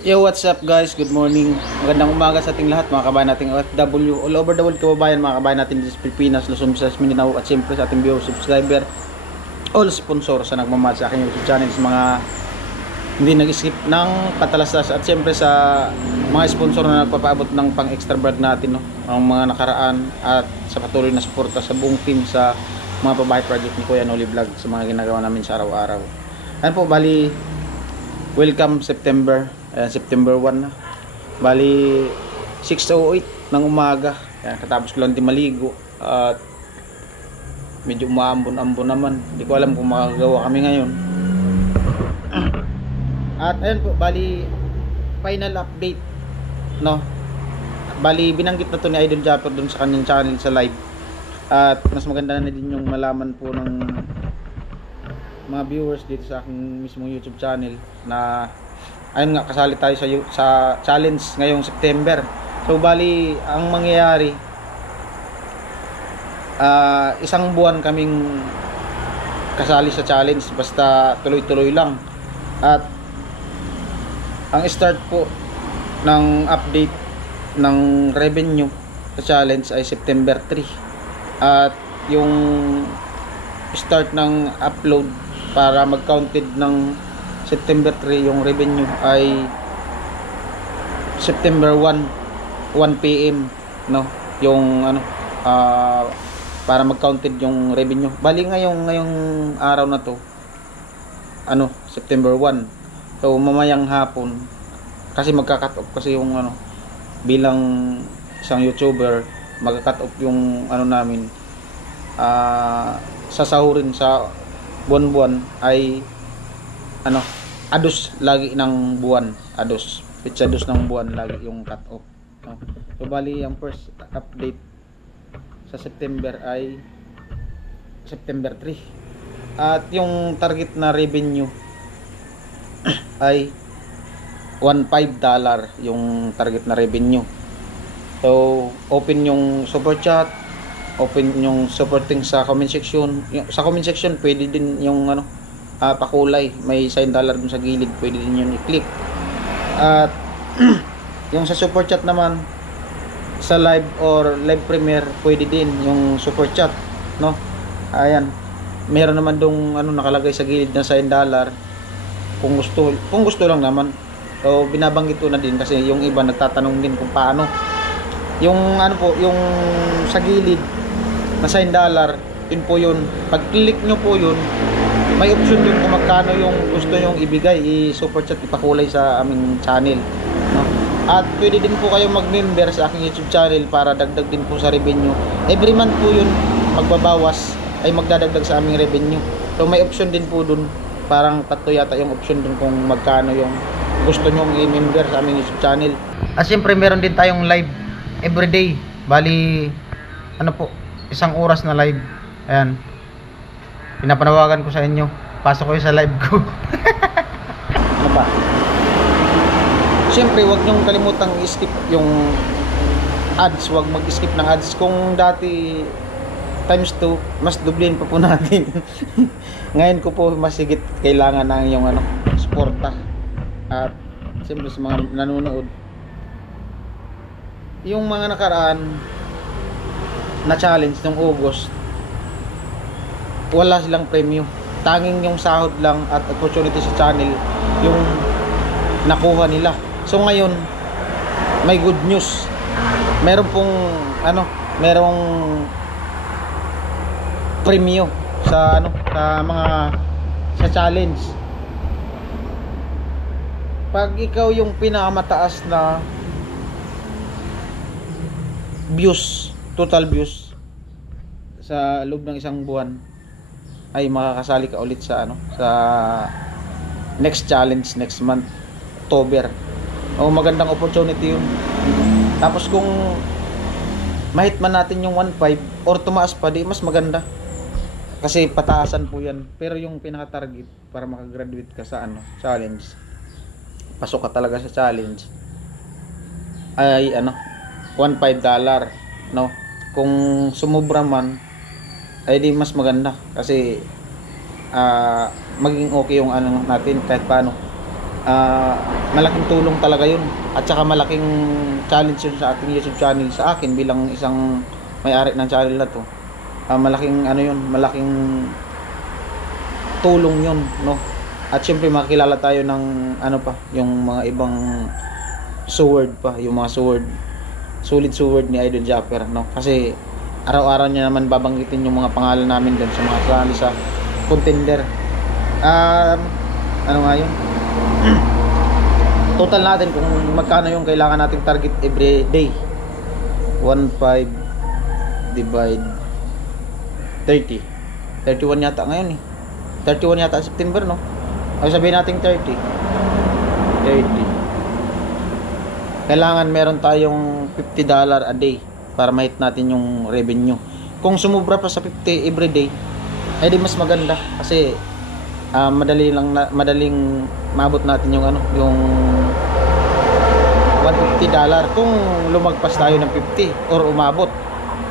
Yo, what's up guys? Good morning. Magandang umaga sa ating lahat, mga kabayan nating OFW, all over the world kababayan, mga kabayan natin dito sa Pilipinas, Luzon, Visayas, Mindanao, at siyempre sa ating viewer, subscriber, all sponsor sa nagmamahal sa aking YouTube channel, sa mga hindi nag-skip ng patalastas, at siyempre sa mga sponsor na nagpapaabot ng pang extra vlog natin, no? Ang mga nakaraan, at sa patuloy na suporta sa buong team sa mga pabahay project ni Kuya Noli Vlog sa mga ginagawa namin sa araw-araw. Ano po, bali, welcome September. September 1 na. Bali 6:08 ng umaga. Yan, katapos ko lang din maligo at medyo umaambon-ambon naman. Hindi ko alam kung makakagawa kami ngayon. At ayun po, bali final update, no. Bali binanggit na to ni Idol Japper dun sa kanyang channel sa live. At mas maganda na din yung malaman po ng mga viewers dito sa aking mismong YouTube channel na ayun nga, kasali tayo sa challenge ngayong September. So bali ang mangyayari, isang buwan kaming kasali sa challenge, basta tuloy-tuloy lang. At ang start po ng update ng revenue sa challenge ay September 3. At yung start ng upload para mag-counted ng September 3 yung revenue ay September 1 PM, no, yung ano, para mag-counted yung revenue. Bali ngayong araw na to, ano, September 1. So mamayang hapon, kasi magka-cut off kasi yung ano, bilang isang YouTuber, magka-cut off yung ano namin, sasahurin sa buwan-buwan ay ano, ados lagi ng buwan, ados, pitsa dos ng buwan lagi yung cut off, no? So bali ang first update sa September ay September 3. At yung target na revenue ay $15 yung target na revenue. So open yung super chat, open yung supporting sa comment section. Sa comment section pwede din yung ano, pakulay, may sign dollar dun sa gilid, pwede din yun i-click. At yung sa super chat naman, sa live or live premiere, pwede din yung super chat, no. Ayan, meron naman dong ano nakalagay sa gilid na sign dollar kung gusto lang naman. So binabanggit ko na din kasi yung iba nagtatanong din kung paano yung ano po, yung sa gilid na sign dollar, yun po yun, pag click nyo po yun, may option dun kung magkano yung gusto nyong ibigay, i-super chat, ipakulay sa aming channel, no? At pwede din po kayo mag-member sa aking YouTube channel para dagdag din po sa revenue. Every month po yun, magbabawas, ay magdadagdag sa aming revenue. So may option din po dun, parang tatlo yata yung option dun kung magkano yung gusto nyong i-member sa aming YouTube channel. At siyempre meron din tayong live everyday. Bali, ano po, 1 oras na live. Ayan, pinapanawagan ko sa inyo, pasok kayo sa live ko. Ano ba? Siyempre, huwag nyong kalimutang i-skip yung ads. Huwag mag-skip ng ads. Kung dati times 2, mas dublin pa po natin. Ngayon ko po mas higit kailangan ng yung ano, suporta. At siyempre sa mga nanonood, yung mga nakaraan na challenge ng August, wala silang premyo, tanging yung sahod lang at opportunity sa channel yung nakuha nila. So ngayon may good news, meron pong ano, merong premyo sa ano, sa mga sa challenge. Pag ikaw yung pinakamataas na views, total views sa loob ng isang buwan, ay makakasali ka ulit sa ano, sa next challenge next month, October. O magandang opportunity yun. Tapos kung mahit man natin yung 1.5 or tumaas pa, di mas maganda. Kasi pataasan po yan. Pero yung pinaka-target para makagraduate ka sa ano, challenge, pasok ka talaga sa challenge, ay ano, $15, no. Kung sumubra man ay di mas maganda kasi maging okay yung ano natin kahit paano. malaking tulong talaga yun, at saka malaking challenge yun sa ating YouTube channel, sa akin bilang isang may-ari ng channel na to. Malaking ano yun, malaking tulong yun, no? At syempre makikilala tayo ng ano pa, yung mga ibang sword pa, yung mga solid sword ni Idol Japper, no? Kasi araw-araw niya naman babanggitin yung mga pangalan namin doon sa mga kasali sa contender. Ano nga yun? Total natin kung magkano yung kailangan nating target every day. 1.5 divide 30. 31 yata ngayon eh. 31 yata September, no? O sabihin natin 30. Kailangan meron tayong $50 a day para ma-hit natin yung revenue. Kung sumubra pa sa 50 every day, ay di mas maganda kasi madaling maabot natin yung ano, yung $150 kung lumagpas tayo ng 50 or umabot.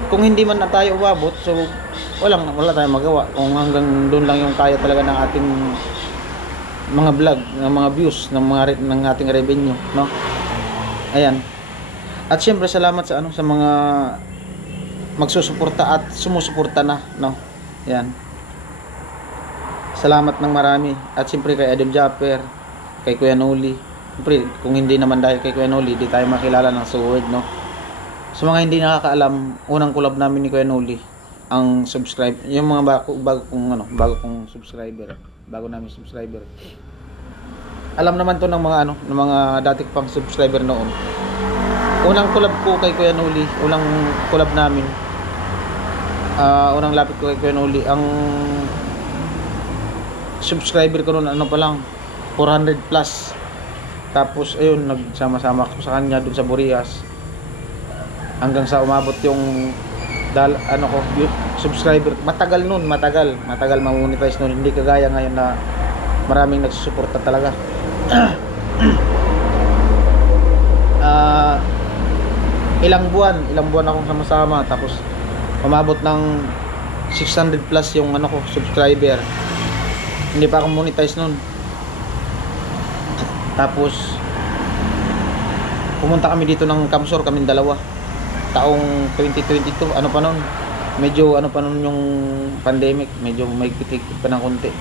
Kung hindi man na tayo umabot, so wala tayong magawa. Kung hanggang doon lang yung kaya talaga ng ating mga vlog, ng mga views, ng ating revenue, no? Ayan. At syempre salamat sa sa mga magsusuporta at sumusuporta na, no? Ayan. Salamat ng marami. At syempre kay Idol Japper, kay Kuya Noli. Syempre kung hindi naman dahil kay Kuya Noli, di tayo makilala ng sword, no? Sa mga hindi nakakaalam, unang collab namin ni Kuya Noli ang subscribe, yung mga bago kong subscriber, bago namin subscriber. Alam naman to ng mga ng mga dati pang subscriber noon. Unang collab ko kay Kuya Noli, unang collab namin. Unang lapit ko kay Kuya Noli, ang subscriber ko noon pa lang 400 plus. Tapos ayun, nagsama-sama ko sa kanya doon sa Burias. Hanggang sa umabot yung subscriber. Matagal ma-monetize noon, hindi kagaya ngayon na maraming nagsusuporta talaga. Ilang buwan akong sama-sama, tapos umabot ng 600 plus yung subscriber. Hindi pa ako monetize noon. Tapos pumunta kami dito ng Kamsor, kaming dalawa. Taong 2022, pa noon? Medyo pa noon yung pandemic, medyo may pitik pa ng konti.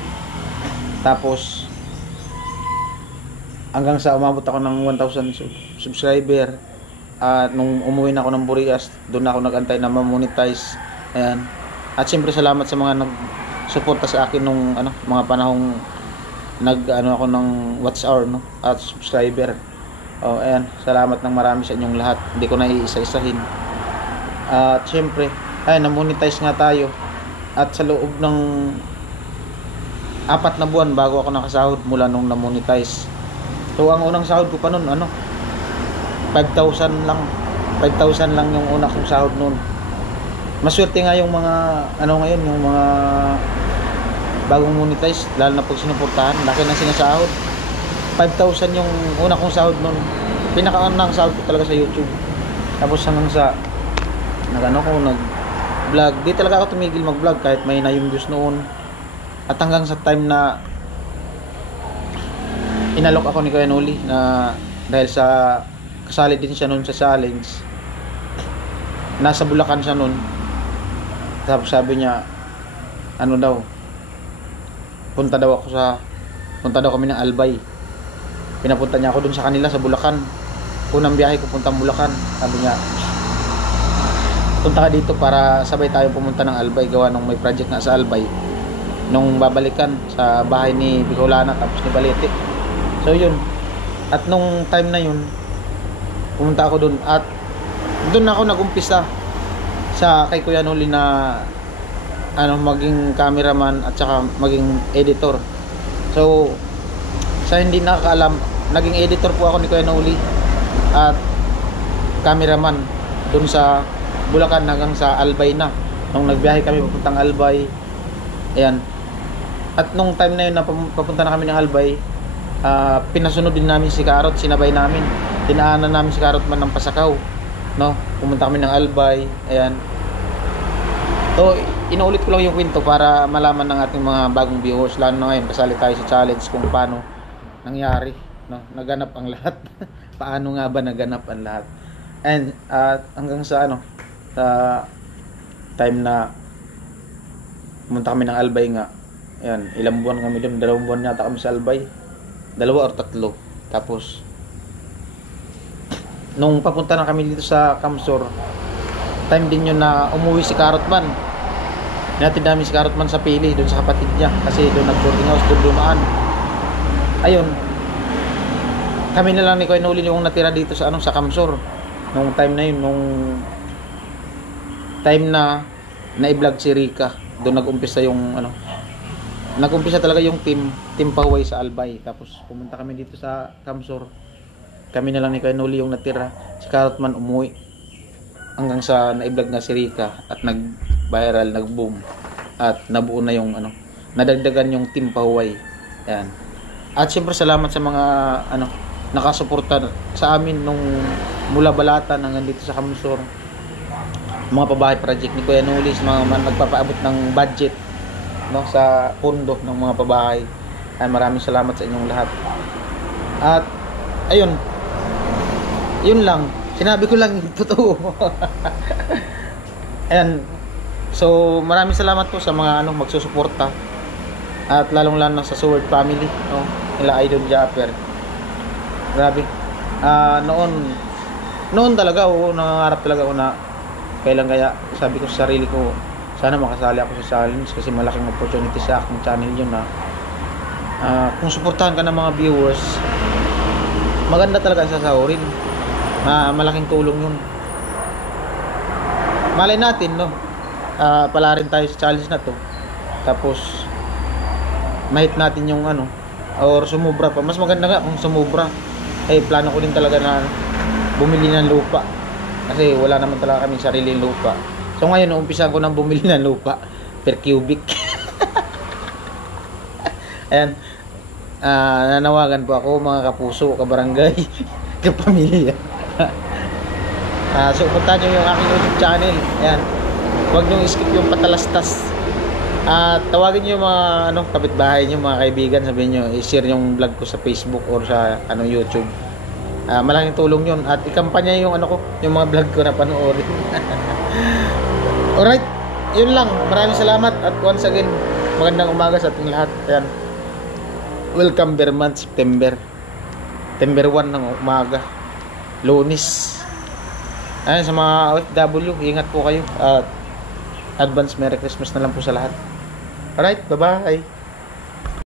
Tapos hanggang sa umabot ako ng 1,000 subscriber. At nung umuwi na ako ng Burias, doon ako nag-antay na ma-monetize. Ayan. At siyempre salamat sa mga nag-suporta sa akin nung mga panahong ako ng watch hour, no? At subscriber. Ayan, salamat ng marami sa inyong lahat. Hindi ko na iisa-isahin. At syempre, na-monetize nga tayo. At sa loob ng 4 na buwan bago ako nakasahod mula nung na-monetize. So ang unang sahod ko pa noon 5,000 lang. 5,000 lang yung una kong sahod noon. Maswerte nga yung mga ngayon, yung mga bagong monetize, lalo na pag sinuportahan, laki ng sinasahod. 5,000 yung una kong sahod noon. Pinakaunang sahod ko talaga sa YouTube. Tapos hanggang sa nag-vlog. Di talaga ako tumigil mag-vlog kahit may na yung views noon. At hanggang sa time na inalok ako ni Kuya Noli na dahil sa kasali din siya noon sa challenge. Nasa Bulacan siya noon. Tapos sabi niya punta daw kami ng Albay. Pinapunta niya ako dun sa kanila sa Bulacan. Unang biyahe ko puntang Bulacan. Sabi niya, punta ka dito para sabay tayo pumunta ng Albay, gawa nung may project na sa Albay nung babalikan sa bahay ni Bicolana tapos ni Balete. So yun. At nung time na yun, pumunta ako dun at dun ako nagumpisa sa kay Kuya Noli na maging cameraman at saka maging editor. So sa hindi nakakaalam, naging editor po ako ni Kuya Noli at cameraman dun sa Bulacan hanggang sa Albay na. Nung nagbiyahe kami papuntang Albay. Ayan. At nung time na yun na papunta na kami ng Albay, pinasunod din namin si Karot, sinabay namin. Dinaanan namin si Karot man ng Pasakaw, no? Pumunta kami ng Albay. Ayan. So, inuulit ko lang yung kwento para malaman ng ating mga bagong viewers, lalo na ngayon kasali tayo sa challenge kung paano nangyari. no, naganap ang lahat. Paano nga ba naganap ang lahat? And hanggang sa sa time na pumunta kami ng Albay nga. Ayan, ilang buwan kami doon, 2 buwan yata kami sa Albay. 2 or 3. Tapos nung papunta na kami dito sa Kamsur, time din yun na umuwi si Carrotman. Hinatid namin si Carrotman sa Pili, doon sa kapatid niya, kasi doon nag-boarding house, doon dumaan. Ayun, kami na lang ni Kuya Noli yung natira dito sa sa Kamsur. Nung time na yun, nung time na na-vlog si Rika, doon nag-umpisa yung nag-umpisa talaga yung team Paway sa Albay. Tapos pumunta kami dito sa Kamsur. Kami na lang ni Kuya Noli yung natira. Si Carrotman umuwi. Hanggang sa na-vlog na si Rika at nag-viral, nag-boom. At nabuo na yung nadagdagan yung team Paway. Ayan. At siyempre salamat sa mga nakasuporta sa amin nung mula Balatan hanggang dito sa Kamsur. Mga pabahay project ni Kuya Noli, mga nagpapaabot ng budget sa pundo ng mga pabahay. Ay, maraming salamat sa inyong lahat. At ayun, yun lang, sinabi ko lang yung totoo. Ayan, so maraming salamat po sa mga magsusuporta, at lalong lalo sa Sword family, nila Idol Japper. Grabe, noon talaga nangangarap talaga ako na kailan kaya, sabi ko sa sarili ko, sana makasali ako sa challenge, kasi malaking opportunity sa aking channel yun na kung suportahan ka ng mga viewers, maganda talaga ang sasahurin. Malaking tulong yun. Malay natin pala rin tayo sa challenge na to, tapos mahit natin yung or sumubra pa. Mas maganda nga kung sumubra. Plano ko din talaga na bumili ng lupa, kasi wala naman talaga kaming sariling lupa. So ngayon, umpisan ko nang bumili ng lupa per cubic. Ayan, nanawagan po ako mga kapuso, kabarangay, kapamilya. So puntahan nyo yung aking YouTube channel. Ayan, huwag nyo skip yung patalastas. At tawagin nyo yung mga kapitbahay nyo, mga kaibigan, sabihin nyo, i-share yung vlog ko sa Facebook or sa YouTube. Malaking tulong yun. At ikampanya yung yung mga vlog ko na panoorin. Alright, yun lang. Maraming salamat. At once again, magandang umaga sa ating lahat. Ayan, welcome Berman, September 1 ng umaga, Lunes. Ayan, sa mga OFW, ingat po kayo. At advance Merry Christmas na lang po sa lahat. Alright, bye bye.